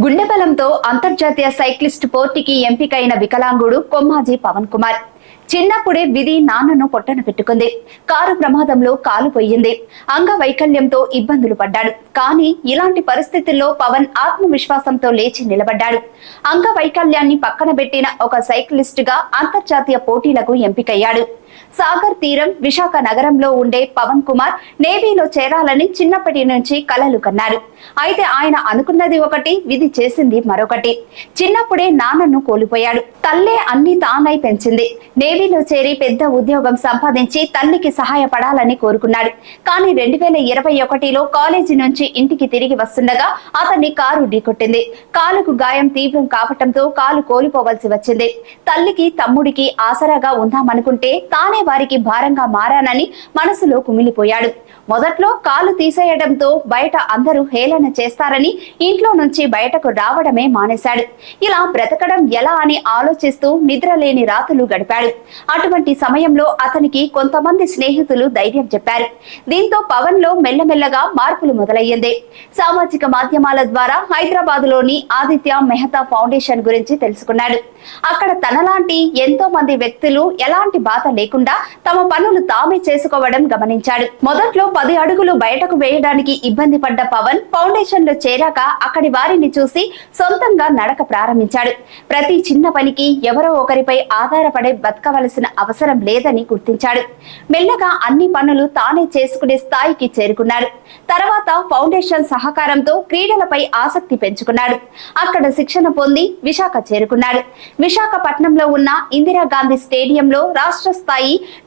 గుండె బలంతో అంతర్జాతీయ సైక్లిస్ట్ పోటీకి ఎంపికైన వికలాంగుడు కొమ్మాజీ పవన్ కుమార్. చిన్నప్పుడే విధి నాన్నను పొట్టన పెట్టుకుంది. కారు ప్రమాదంలో కాలు పోయింది. అంగవైకల్యంతో ఇబ్బందులు పడ్డాడు. కానీ ఇలాంటి పరిస్థితుల్లో పవన్ ఆత్మవిశ్వాసంతో లేచి నిలబడ్డాడు. అంగవైకల్యాన్ని పక్కన పెట్టిన ఒక సైక్లిస్ట్గా అంతర్జాతీయ పోటీలకు ఎంపికయ్యాడు. సాగర్ తీరం విశాఖ నగరంలో ఉండే పవన్ కుమార్ నేవీలో చేరాలని చిన్నప్పటి నుంచి కలలు కన్నారు. అయితే ఆయన అనుకున్నది ఒకటి విధి చేసింది మరొకటి. చిన్నప్పుడే నాన్నను కోల్పోయాడు. తల్లే అన్ని తానై పెంచింది. నేవీలో చేరి పెద్ద ఉద్యోగం సంపాదించి తల్లికి సహాయపడాలని కోరుకున్నాడు. కానీ రెండు వేల ఇరవై ఒకటిలో కాలేజీ నుంచి ఇంటికి తిరిగి వస్తుండగా అతన్ని కారు ఢీకొట్టింది. కాలుకు గాయం తీవ్రం కావటంతో కాలు కోల్పోవలసి వచ్చింది. తల్లికి తమ్ముడికి ఆసరాగా ఉందామనుకుంటే తానే వారికి భారంగా మారానని మనసులో కుమిలిపోయాడు. మొదట్లో కాలు తీసేయడంతో బయట అందరూ హేళన చేస్తారని ఇంట్లో నుంచి బయటకు రావడమే మానేశాడు. ఇలా బ్రతకడం ఎలా అని ఆలోచిస్తూ నిద్రలేని రాత్రులు గడిపాడు. అటువంటి సమయంలో అతనికి కొంతమంది స్నేహితులు ధైర్యం చెప్పారు. దీంతో పవన్లో మెల్లమెల్లగా మార్పులు మొదలయ్యింది. సామాజిక మాధ్యమాల ద్వారా హైదరాబాద్లోని ఆదిత్య మెహతా ఫౌండేషన్ గురించి తెలుసుకున్నాడు. అక్కడ తనలాంటి ఎంతో మంది వ్యక్తులు ఎలాంటి బాధ లేకుండా తమ పనులు తామే చేసుకోవడం గమనించాడు. మొదట్లో పది అడుగులు బయటకు వేయడానికి ఇబ్బంది పడ్డ పవన్ ఫౌండేషన్లో చేరాక అక్కడి వారిని చూసి సొంతంగా నడక ప్రారంభించాడు. ప్రతి చిన్న పనికి ఎవరో ఒకరిపై ఆధారపడే బతకవలసిన అవసరం లేదని గుర్తించాడు. మెల్లగా అన్ని పనులు తానే చేసుకునే స్థాయికి చేరుకున్నాడు. తర్వాత ఫౌండేషన్ సహకారంతో క్రీడలపై ఆసక్తి పెంచుకున్నాడు. అక్కడ శిక్షణ పొంది విశాఖ చేరుకున్నాడు. విశాఖపట్నంలో ఉన్న ఇందిరాగాంధీ స్టేడియంలో రాష్ట్ర స్థాయి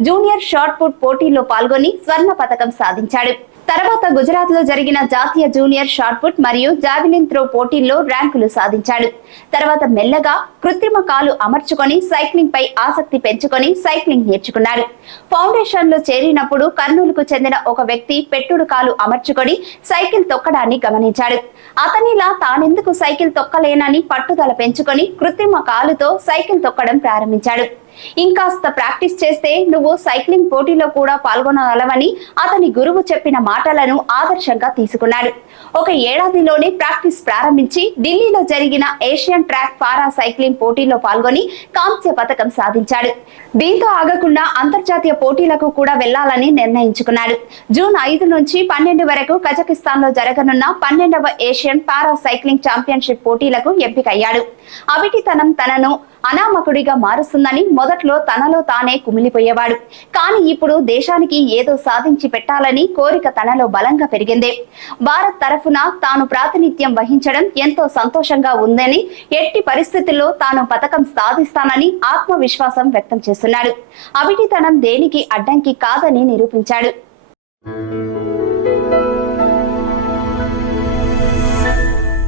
జూనియర్ షార్ట్ పుట్ పోటీల్లో పాల్గొని స్వర్ణ పథకం సాధించాడు. తర్వాత గుజరాత్లో జరిగిన జాతీయ జూనియర్ షార్ట్ పుట్ మరియు జావిలిన్ త్రో పోటీల్లో ర్యాంకులు సాధించాడు. తర్వాత మెల్లగా కృత్రిమ కాలు అమర్చుకొని సైక్లింగ్ పై ఆసక్తి పెంచుకొని సైక్లింగ్ నేర్చుకున్నాడు. ఫౌండేషన్లో చేరినప్పుడు కర్నూలుకు చెందిన ఒక వ్యక్తి పెట్టుడు కాలు అమర్చుకొని సైకిల్ తొక్కడాన్ని గమనించాడు. అతనిలా తానెందుకు సైకిల్ తొక్కలేనని పట్టుదల పెంచుకొని కృత్రిమ కాలుతో సైకిల్ తొక్కడం ప్రారంభించాడు. ఇంకాస్త ప్రాక్టీస్ చేస్తే నువ్వు సైక్లింగ్ పోటీలో కూడా పాల్గొనగలవని అతని గురువు చెప్పిన మాటలను ఆదర్శంగా తీసుకున్నాడు. ఒక ఏడాదిలోనే ప్రాక్టీస్ ప్రారంభించి ఢిల్లీలో జరిగిన ఏషియన్ ట్రాక్ పారా సైక్లింగ్ పోటీలో పాల్గొని కాంస్య పథకం సాధించాడు. దీంతో ఆగకుండా అంతర్జాతీయ పోటీలకు కూడా వెళ్ళాలని నిర్ణయించుకున్నాడు. జూన్ ఐదు నుంచి పన్నెండు వరకు కజకిస్తాన్లో జరగనున్న పన్నెండవ ఏషియన్ పారా సైక్లింగ్ ఛాంపియన్షిప్ పోటీలకు ఎంపికయ్యాడు. అవిటితనం తనను అనామకుడిగా మారుస్తుందని మొదట్లో తనలో తానే కుమిలిపోయేవాడు. కానీ ఇప్పుడు దేశానికి ఏదో సాధించి పెట్టాలని కోరిక తనలో బలంగా పెరిగింది. భారత్ తరఫున తాను ప్రాతినిధ్యం వహించడం ఎంతో సంతోషంగా ఉందని ఎట్టి పరిస్థితుల్లో తాను పథకం సాధిస్తానని ఆత్మవిశ్వాసం వ్యక్తం చేస్తున్నాడు. అవిటితనం దేనికి అడ్డంకి కాదని నిరూపించాడు.